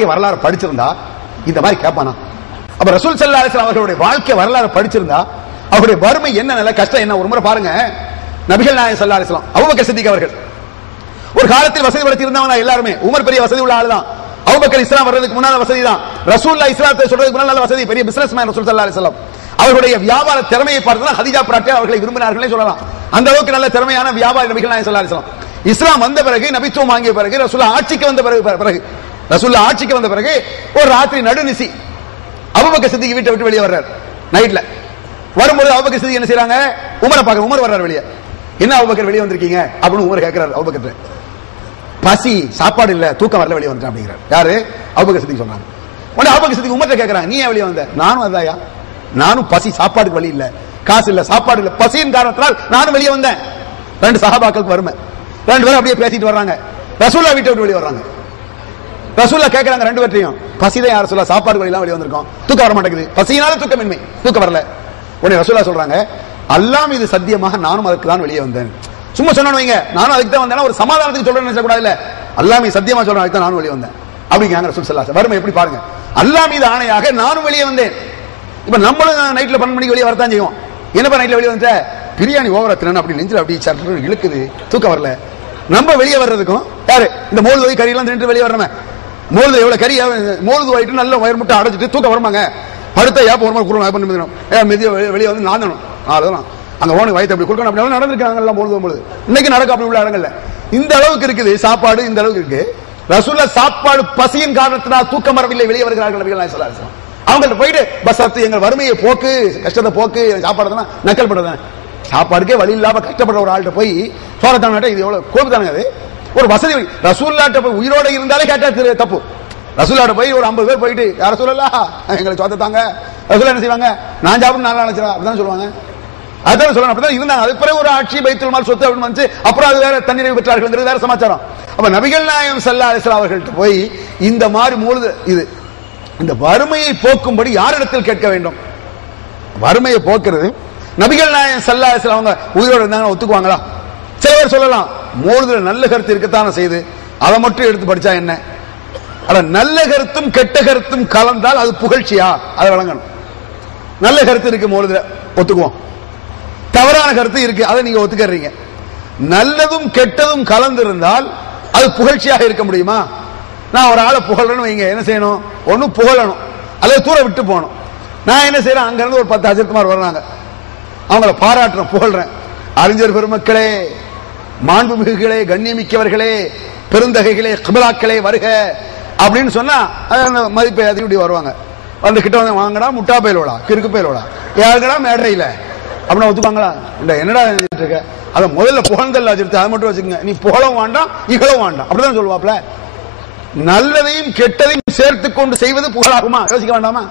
வாழ்க்கை வரலாறு படிச்சிருந்தா இந்த மாதிரி கேட்பானா அப்ப ரசூல் சல்லா அலிஸ்லாம் அவர்களுடைய வாழ்க்கை வரலாறு படிச்சிருந்தா அவருடைய வறுமை என்ன நிலை கஷ்டம் என்ன? ஒரு முறை பாருங்க. நபிகள் நாயகம் சல்லா அலிஸ்லாம் அபூபக்கர் சித்திக் அவர்கள். ஒரு காலத்தில் வசதி படுத்தி இருந்தவங்க எல்லாருமே உமர் பெரிய வசதி உள்ள ஆள் தான் இஸ்லாம் வர்றதுக்கு முன்னால வசதி தான். ரசூல்லா இஸ்லாத்தை சொல்றதுக்கு முன்னால நல்ல வசதி பெரிய பிசினஸ் மேன் ரசூல் சல்லா அலிஸ்லாம் அவருடைய வியாபார திறமையை பார்த்து ஹதிஜா பிராட்டி அவர்களை விரும்பினார்களே சொல்லலாம். அந்த அளவுக்கு நல்ல திறமையான வியாபாரி நபிகள் நாயகம் சல்லா அலிஸ்லாம் இஸ்லாம் வந்த பிறகு நபித்துவம் வாங்கிய பிறகு ரசூல்லா ஆட்சிக்கு வந்த பிறகு பிறகு. ரசூல்லா ஆட்சிக்கு வந்த பிறகு ஒரு ராத்திரி நடுநிசி அபுபக்க சித்திக்கு வீட்டை விட்டு வெளியே வர்றார். நைட்ல வரும்போது அபுபக்கர் சித்தி என்ன செய்றாங்க? உமரை பார்க்க உமர் வர்றாரு வெளியே. என்ன அபுபக்கர் வெளியே வந்திருக்கீங்க? அப்படின்னு உமர் கேட்கிறார் அபுபக்கர் பசி சாப்பாடு இல்ல தூக்கம் வரல வெளியே வந்துட்டேன் அப்படிங்கிறார். யாரு? அபுபக்கர் சித்தி சொன்னாங்க. உடனே அபுபக்கர் சித்திக் உமர்ட்ட கேட்கறாங்க நீ ஏன் வெளியே வந்த? நானும் அதாயா நானும் பசி சாப்பாடுக்கு வழி இல்ல. காசு இல்ல சாப்பாடு இல்ல. பசியின் காரணத்தினால் நானும் வெளியே வந்தேன். ரெண்டு சகாபாக்களுக்கு வறுமை. ரெண்டு பேரும் அப்படியே பேசிட்டு வர்றாங்க. ரசூல்லா வீட்டை விட்டு வெளியே வர்றாங்க. ரசூல்லா கேக்குறாங்க ரெண்டு பேர்த்தையும். பசிதான் யார் சொல்ல சாப்பாடு வழியெல்லாம் வெளியே வந்திருக்கோம். தூக்கம் வர மாட்டேங்குது. பசியினால தூக்கமின்மை. தூக்கம் வரல. உடனே ரசூல்லா சொல்றாங்க அல்லாம் இது சத்தியமாக நானும் அதுக்கு தான் வெளியே வந்தேன். சும்மா சொன்னு வைங்க. நானும் அதுக்கு தான் வந்தேன் ஒரு சமாதானத்துக்கு சொல்றேன்னு நினைச்ச கூடாது இல்ல. அல்லாம சத்தியமா சொல்றேன் அதுக்கு தான் நானும் வெளியே வந்தேன். அப்படிங்கிறாங்க ரசூல் சல்லா வறுமை எப்படி பாருங்க. அல்லா மீது ஆணையாக நானும் வெளியே வந்தேன். இப்ப நம்மளும் நைட்ல பன்னெண்டு மணிக்கு வெளியே வரதான் செய்வோம். என்னப்பா நைட்ல வெளியே வந்துட்ட? பிரியாணி ஓவரா திறன் அப்படி நெஞ்சில் அப்படி சட்டு இழுக்குது. தூக்கம் வரல. நம்ம வெளியே வர்றதுக்கும் யாரு? இந்த மோல் தோய் கறி எல்லாம் தின்னுட்டு வெளியே வரணும். மோழுது எவ்வளவு கறி மோழுது வாயிட்டு நல்ல வயர் முட்டை அடைச்சிட்டு தூக்கம் வருமாங்க. படுத்த ஏப்ப ஒரு மாதிரி குடும்பம் பண்ணி மிதிக்கணும் ஏன் வெளியே வந்து நாந்தணும் அதெல்லாம் அங்க ஓனுக்கு வயிற்று அப்படி கொடுக்கணும் அப்படி நடந்திருக்காங்க எல்லாம் பொழுது பொழுது இன்னைக்கு நடக்க அப்படி உள்ள இடங்கள்ல. இந்த அளவுக்கு இருக்குது சாப்பாடு இந்த அளவுக்கு இருக்கு. ரசூல்லா சாப்பாடு பசியின் காரணத்தினால் தூக்கம் வரவில்லை வெளியே வருகிறார்கள் நபிகள் நாயகம் ஸல்லல்லாஹு அவங்கள்ட்ட போயிட்டு பஸ் அத்து எங்கள் வறுமையை போக்கு கஷ்டத்தை போக்கு சாப்பாடு தானே நக்கல் பண்றதானே சாப்பாடுக்கே வழி இல்லாம கஷ்டப்படுற ஒரு ஆள்கிட்ட போய் சோழத்தான இது எவ்வளவு கோபி தானே அது? ஒரு வசதி ரசூல்லாட்ட போய் உயிரோட இருந்தாலே கேட்டா தப்பு. ரசூல்லாட்ட போய் ஒரு ஐம்பது பேர் போயிட்டு யார சொல்லலா எங்களை சோத்த தாங்க. ரசூல்லா என்ன செய்வாங்க? நான் சாப்பிட்டு நல்லா நினைச்சிடா அப்படிதான் சொல்லுவாங்க. அதான் சொல்லணும் அப்படிதான் இருந்தாங்க. அது பிறகு ஒரு ஆட்சி பைத்துல் மால் சொத்து அப்படின்னு வந்து அப்புறம் அது வேற தன்னிறைவு பெற்றார்கள் வேற சமாச்சாரம். அப்ப நபிகள் நாயம் சல்லா அலிஸ்லாம் அவர்கள்ட்ட போய் இந்த மாதிரி மூழுது இது இந்த வறுமையை போக்கும்படி யாரிடத்தில் கேட்க வேண்டும்? வறுமையை போக்குறது நபிகள் நாயம் சல்லா அலிஸ்லாம் அவங்க உயிரோடு இருந்தாங்க ஒத்துக்குவாங்களா? சில பேர் சொல்லலாம். மூணுதுல நல்ல கருத்து இருக்கத்தானே செய்து அதை மட்டும் எடுத்து படிச்சா என்ன? ஆனா நல்ல கருத்தும் கெட்ட கருத்தும் கலந்தால் அது புகழ்ச்சியா? அதை வழங்கணும். நல்ல கருத்து இருக்கு மூழுதுல ஒத்துக்குவோம். தவறான கருத்து இருக்கு அதை நீங்க ஒத்துக்கறீங்க. நல்லதும் கெட்டதும் கலந்திருந்தால் அது புகழ்ச்சியாக இருக்க முடியுமா? நான் ஒரு ஆளை புகழணும் வைங்க என்ன செய்யணும்? ஒண்ணு புகழணும். அல்லது தூர விட்டு போகணும். நான் என்ன செய்யறேன் அங்க இருந்து ஒரு பத்து அஜித்குமார் வர்றாங்க. அவங்கள பாராட்டுறேன் புகழ்றேன். அறிஞர் பெருமக்களே மாண்புமிகுகளே கண்ணியமிக்கவர்களே பெருந்தகைகளே கிபிலாக்களே வருக அப்படின்னு சொன்னா அது அந்த மதிப்பை அதிகப்படி வருவாங்க. வந்து கிட்ட வந்து வாங்கடா முட்டா பயலோடா கிறுக்கு பயலோடா. யாருக்கடா மேடையில அப்படின்னா ஒத்துப்பாங்களா? இல்ல என்னடா செஞ்சுட்டு இருக்க? அதை முதல்ல புகழ்ந்தல்ல வச்சிருத்து அதை மட்டும் வச்சுக்கோங்க. நீ புகழவும் வேண்டாம் இகழும் வேண்டாம். அப்படிதான் சொல்லுவாப்ல நல்லதையும் கெட்டதையும் சேர்த்து கொண்டு செய்வது புகழாகுமா? யோசிக்க வேண்டாமா?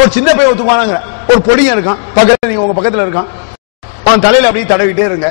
ஒரு சின்ன பையன் ஒத்துக்குவானாங்க ஒரு பொடியும் இருக்கான். பக்கத்துல நீங்க உங்க பக்கத்துல இருக்கான். அவன் தலையில அப்படியே தடவிட்டே இருங்க.